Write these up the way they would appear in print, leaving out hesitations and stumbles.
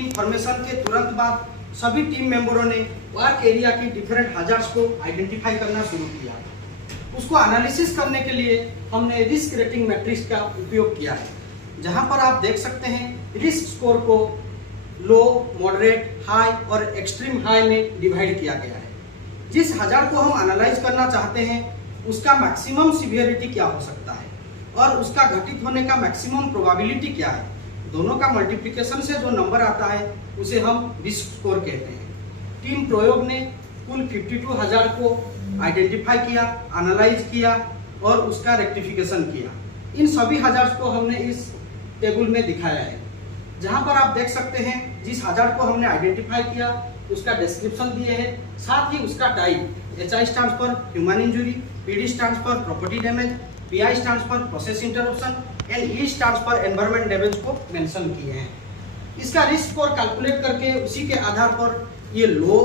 Team formation के तुरंत बाद सभी टीम मेंबरों ने वर्क एरिया की डिफरेंट हजार्ड्स को आइडेंटिफाई करना शुरू किया। उसको एनालिसिस करने के लिए हमने रिस्क रेटिंग मैट्रिक्स का उपयोग किया है, जहां पर आप देख सकते हैं रिस्क स्कोर को लो, मॉडरेट, हाई और एक्सट्रीम हाई में डिवाइड किया गया है। जिस हजार्ड को हम एनालाइज करना चाहते हैं उसका मैक्सिमम सीवियरिटी क्या हो सकता है और उसका घटित होने का मैक्सिमम प्रोबेबिलिटी क्या है, दोनों का मल्टीप्लिकेशन से जो नंबर आता है उसे हम रिस्क स्कोर कहते हैं। टीम प्रयोग ने कुल 52 हजार्ड को आइडेंटिफाई किया, एनालाइज किया और उसका रेक्टिफिकेशन किया। इन सभी हजार्ड को हमने इस टेबल में दिखाया है, जहां पर आप देख सकते हैं जिस हजार्ड को हमने आइडेंटिफाई किया उसका डिस्क्रिप्शन दिए है, साथ ही उसका type HI stands for human injury, PD stands for property damage, PI stands for process interruption and E stands for environment damage को मेंशन किए हैं। इसका रिस्क स्कोर कैलकुलेट करके उसी के आधार पर ये लो,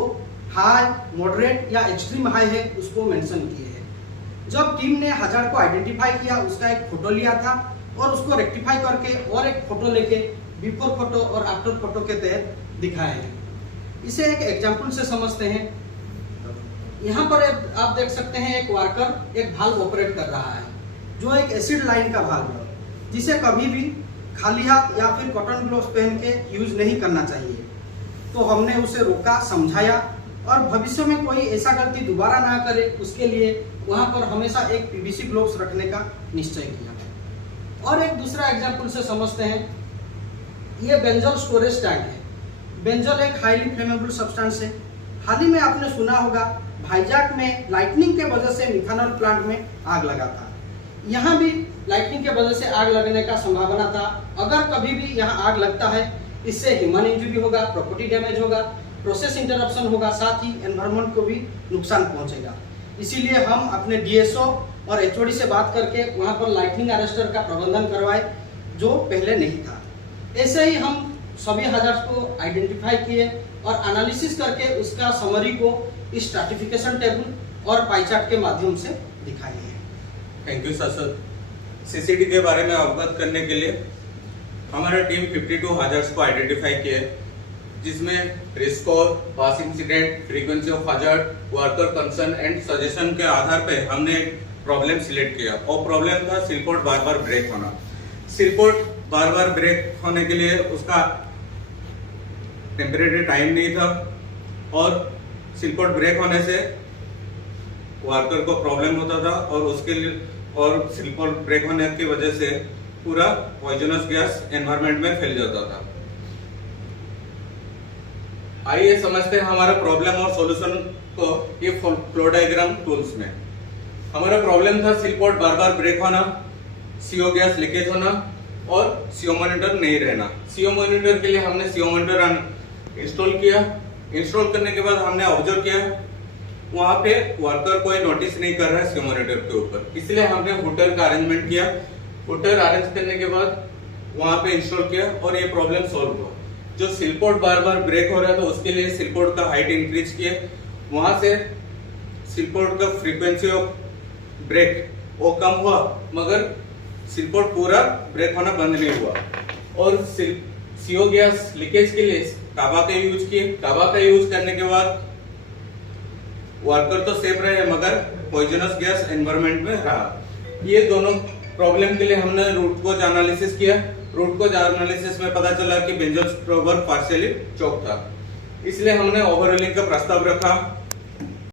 हाई, मॉडरेट या एक्सट्रीम हाई है उसको मेंशन किए हैं। जब टीम ने हजार्ड को आइडेंटिफाई किया उसका एक फोटो लिया था और उसको रेक्टिफाई करके और एक फोटो लेके बिफोर फोटो और आफ्टर फोटो के तहत दिखाए हैं। इसे एक एग्जांपल से समझते हैं। यहाँ पर आप देख सकते हैं एक वर्कर एक वाल्व ऑपरेट कर रहा है जो एक एसिड लाइन का वाल्व है, जिसे कभी भी खाली हाथ या फिर कॉटन ग्लोव्स पहन के यूज नहीं करना चाहिए। तो हमने उसे रोका, समझाया और भविष्य में कोई ऐसा गलती दोबारा ना करे उसके लिए वहाँ पर हमेशा एक PVC ग्लोव्स रखने का निश्चय किया। और एक दूसरा एग्जाम्पल से समझते हैं। ये बेंजल स्टोरेज टैंक है। बेंजल एक हाईली फ्लेमेबल सब्सटेंस है। हाल ही में आपने सुना होगा भाईजैक में लाइटनिंग के वजह से मिथेनॉल प्लांट में आग लगा था। यहाँ भी लाइटनिंग के वजह से आग लगने का संभावना था। अगर कभी भी यहाँ आग लगता है इससे ह्यूमन इंजरी होगा, प्रॉपर्टी डैमेज होगा, प्रोसेस इंटरप्शन होगा, साथ ही एनवायरनमेंट को भी नुकसान पहुंचेगा। इसीलिए हम अपने DSO और HOD से बात करके वहाँ पर लाइटनिंग अरेस्टर का प्रबंधन करवाए जो पहले नहीं था। ऐसे ही हम सभी हजार्ड को आइडेंटिफाई किए और एनालिसिस करके उसका समरी को इस स्ट्रैटिफिकेशन टेबल और पाई चार्ट के माध्यम से दिखाए हैं। Thank you sir. CCD के बारे में अवगत करने के लिए हमारा टीम 52 हजार्ड्स को आइडेंटिफाई किए, जिसमें risk score, pass incident, frequency of hazard, worker concern and suggestion के आधार पे हमने प्रॉब्लम सिलेक्ट किया और प्रॉब्लम था सिलपोर्ट बार बार ब्रेक होना। सिलपोर्ट बार बार ब्रेक होने के लिए उसका टेम्परेरी टाइम नहीं था और सिलपोर्ट ब्रेक होने से वर्कर को प्रॉब्लम होता था और उसके लिए और सिलपोर्ट ब्रेक होने की वजह से पूरा पॉइजनस गैस एनवायरनमेंट में फैल जाता था। आइए समझते हैं हमारा प्रॉब्लम और सॉल्यूशन को ये फ्लो डायग्राम टूल्स में। हमारा प्रॉब्लम था सिलपोर्ट बार बार ब्रेक होना, CO गैस लीकेज होना और CO मॉनिटर नहीं रहना। CO मॉनिटर के लिए हमने CO मॉनिटर इंस्टॉल किया। इंस्टॉल करने के बाद हमने ऑब्जर्व किया वहां पे वर्कर कोई नोटिस नहीं कर रहा है CO मॉनिटर के ऊपर, इसलिए हमने हुटर का अरेंजमेंट किया। हुटर अरेंज करने के बाद वहां पे इंस्टॉल किया और ये प्रॉब्लम सॉल्व हुआ। जो सिलपोर्ट बार बार ब्रेक हो रहा था उसके लिए सिलपोर्ट का हाइट इंक्रीज किया, वहां से सिलपोर्ट का फ्रीक्वेंसी ऑफ ब्रेक वो कम हुआ, मगर सिलपोर्ट पूरा ब्रेक होना बंद नहीं हुआ। और CO गैस लीकेज के लिए काबा का यूज किए। काबा का यूज करने के बाद वर्कर तो सेफ रहे मगर पॉइजनस गैस एनवायरनमेंट में रहा। ये दोनों प्रॉब्लम के लिए हमने रूट कोज एनालिसिस किया। रूट कोज एनालिसिस में पता चला कि बेंजल स्क्रबर पार्शियली चौक था, इसलिए हमने ओवरऑलिंग का प्रस्ताव रखा।